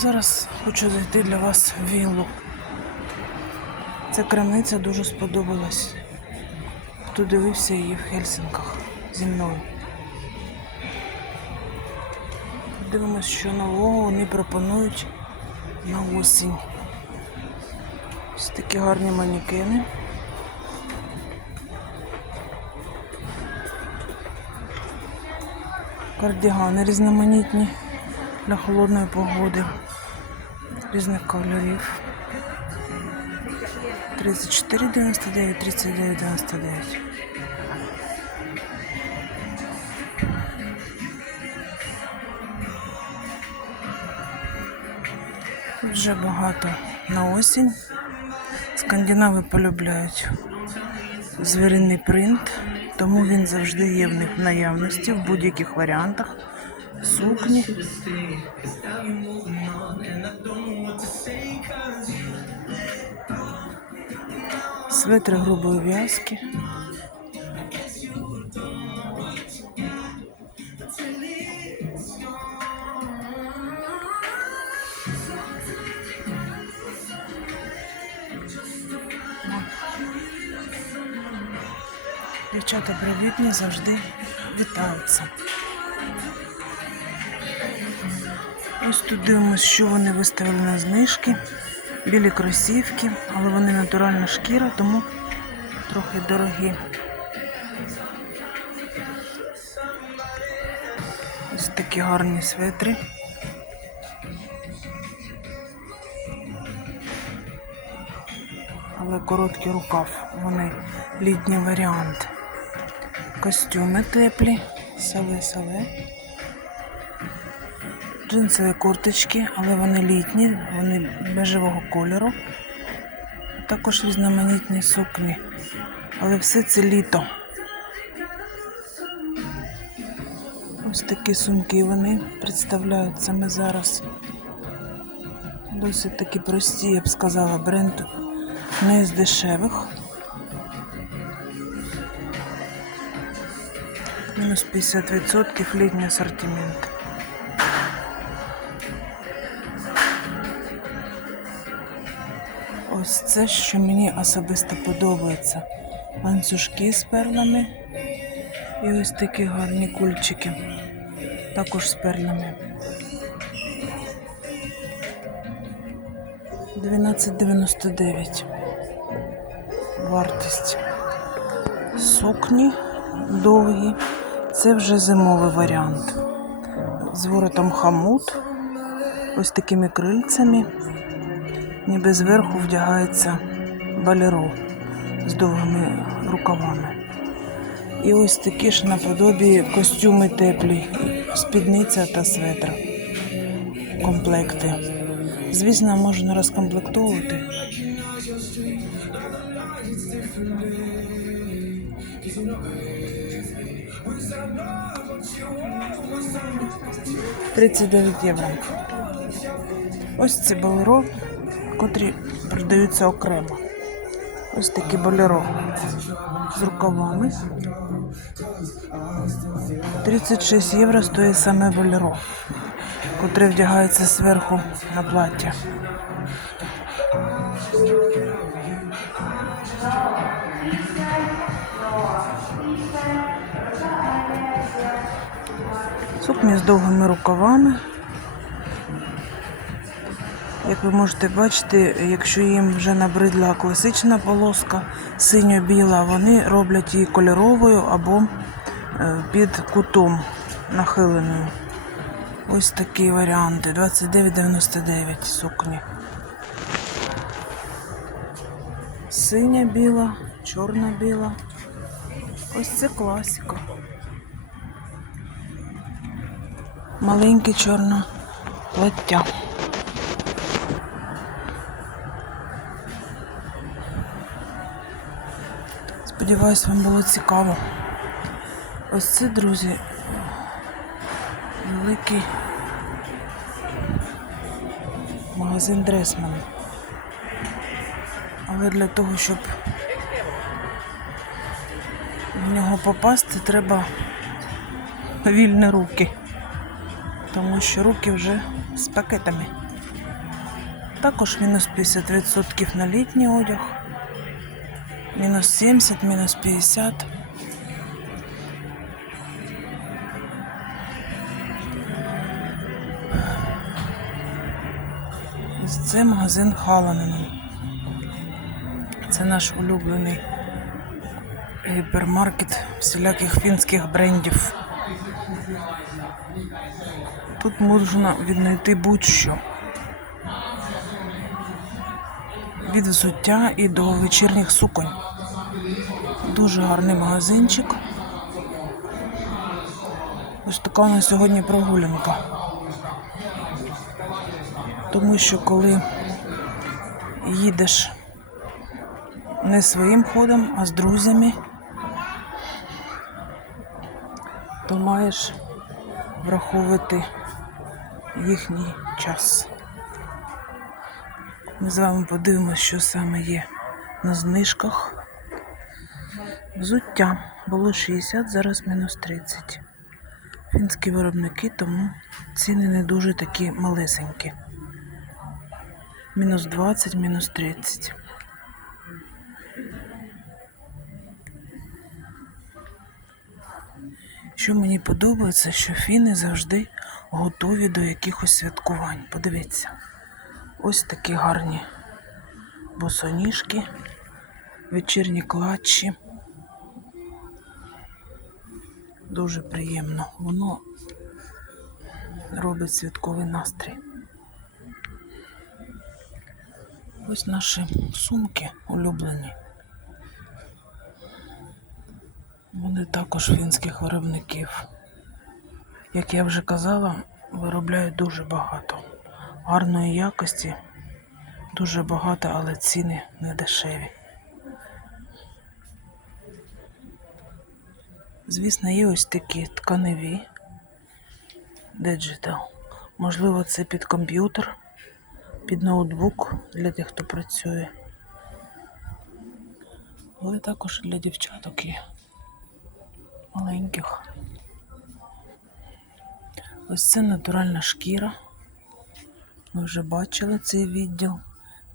Зараз хочу зайти для вас в віллу. Ця крамниця дуже сподобалась. Хто дивився її в Хельсинках зі мною. Дивимось, що нового вони пропонують на осінь. Ось такі гарні манекени. Кардігани різноманітні для холодної погоди різних кольорів. 34,99, 39,99. Тут вже багато на осінь. Скандинави полюбляють звіриний принт, тому він завжди є в них в наявності в будь-яких варіантах. Сукні. Светри грубої в'язки. Дівчата привітні завжди вітаються. Ось тут дивимося, що вони виставили на знижки. Білі кросівки, але вони натуральна шкіра, тому трохи дорогі. Ось такі гарні светри. Але короткий рукав, вони літній варіант. Костюми теплі, сале-сале. Джинсові курточки, але вони літні, вони бежевого кольору. Також різноманітні сукні. Але все це літо. Ось такі сумки вони представляють саме зараз. Досить такі прості, я б сказала, бренд не з дешевих. Мінус 50% літній асортимент. Ось це, що мені особисто подобається. Ланцюжки з перлами. І ось такі гарні кульчики. Також з перлами. 12,99. Вартість. Сукні довгі. Це вже зимовий варіант. З воротом хамут. Ось такими крильцями ніби зверху вдягається балеро з довгими рукавами. І ось такі ж наподобі костюми теплі, спідниця та светр. Комплекти. Звісно, можна розкомплектовувати. Тридцять дев'ять євро. Ось ці болеро, котрі продаються окремо. Ось такі болеро з рукавами. 36 євро стоїть саме болеро, котре вдягається зверху на плаття. Сукні з довгими рукавами. Як ви можете бачити, якщо їм вже набридла класична полоска синьо-біла, вони роблять її кольоровою або е, під кутом нахиленою. Ось такі варіанти. 29,99 сукні. Синя біла, чорна біла. Ось це класика. Маленьке чорне плаття. Сподіваюсь, вам було цікаво. Ось це, друзі, великий магазин Дресман. Але для того, щоб в нього попасти, треба вільні руки. Тому що руки вже з пакетами. Також мінус 50% на літній одяг. Мінус 70, мінус 50. Це магазин Халанину. Це наш улюблений гіпермаркет всіляких фінських брендів. Тут можна віднайти будь-що. Від взуття і до вечірніх суконь. Дуже гарний магазинчик. Ось така у нас сьогодні прогулянка. Тому що коли їдеш не своїм ходом, а з друзями, то маєш враховувати їхній час. Ми з вами подивимося, що саме є на знижках. Взуття було 60, зараз мінус 30. Фінські виробники, тому ціни не дуже такі малесенькі. Мінус 20, мінус 30. Що мені подобається, що фіни завжди готові до якихось святкувань. Подивіться. Ось такі гарні босоніжки, вечірні клатчі. Дуже приємно. Воно робить святковий настрій. Ось наші сумки улюблені. Вони також фінських виробників. Як я вже казала, виробляють дуже багато. Гарної якості, дуже багато, але ціни не дешеві. Звісно, є ось такі тканеві Digital. Можливо, це під комп'ютер, під ноутбук для тих, хто працює. Але також для дівчаток є маленьких. Ось це натуральна шкіра. Ми вже бачили цей відділ.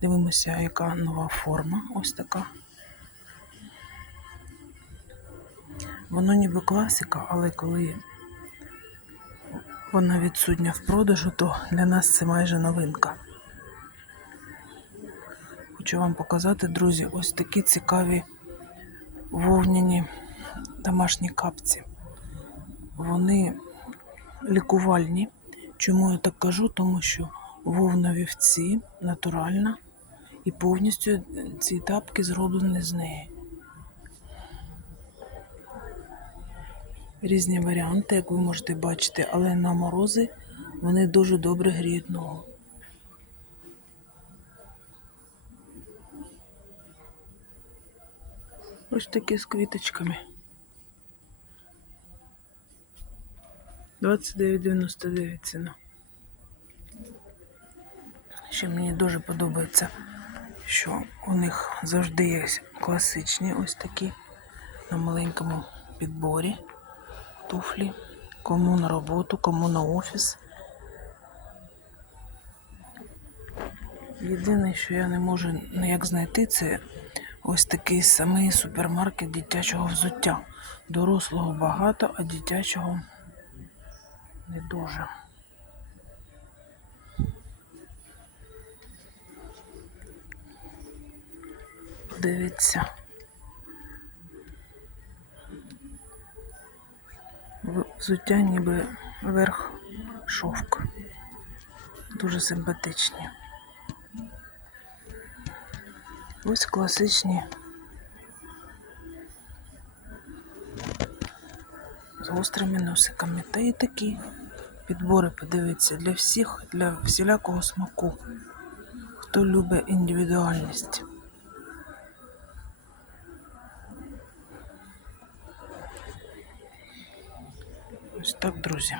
Дивимося, яка нова форма. Ось така. Воно ніби класика, але коли вона відсутня в продажу, то для нас це майже новинка. Хочу вам показати, друзі, ось такі цікаві вовняні домашні капці. Вони лікувальні. Чому я так кажу? Тому що вовна вівці натуральна і повністю ці тапки зроблені з неї. Різні варіанти, як ви можете бачити, але на морози вони дуже добре гріють ногу. Ось такі з квіточками. 29,99 ціна. Ще мені дуже подобається, що у них завжди є класичні ось такі на маленькому підборі туфлі. Кому на роботу, кому на офіс. Єдине, що я не можу ніяк знайти, це ось такий самий супермаркет дитячого взуття. Дорослого багато, а дитячого не дуже. Дивіться. Взуття ніби верх шовк. Дуже симпатичні. Ось класичні з гострими носиками. Та і такі підбори, подивіться, для всіх, для всілякого смаку. Хто любить індивідуальність. Ось так, друзі.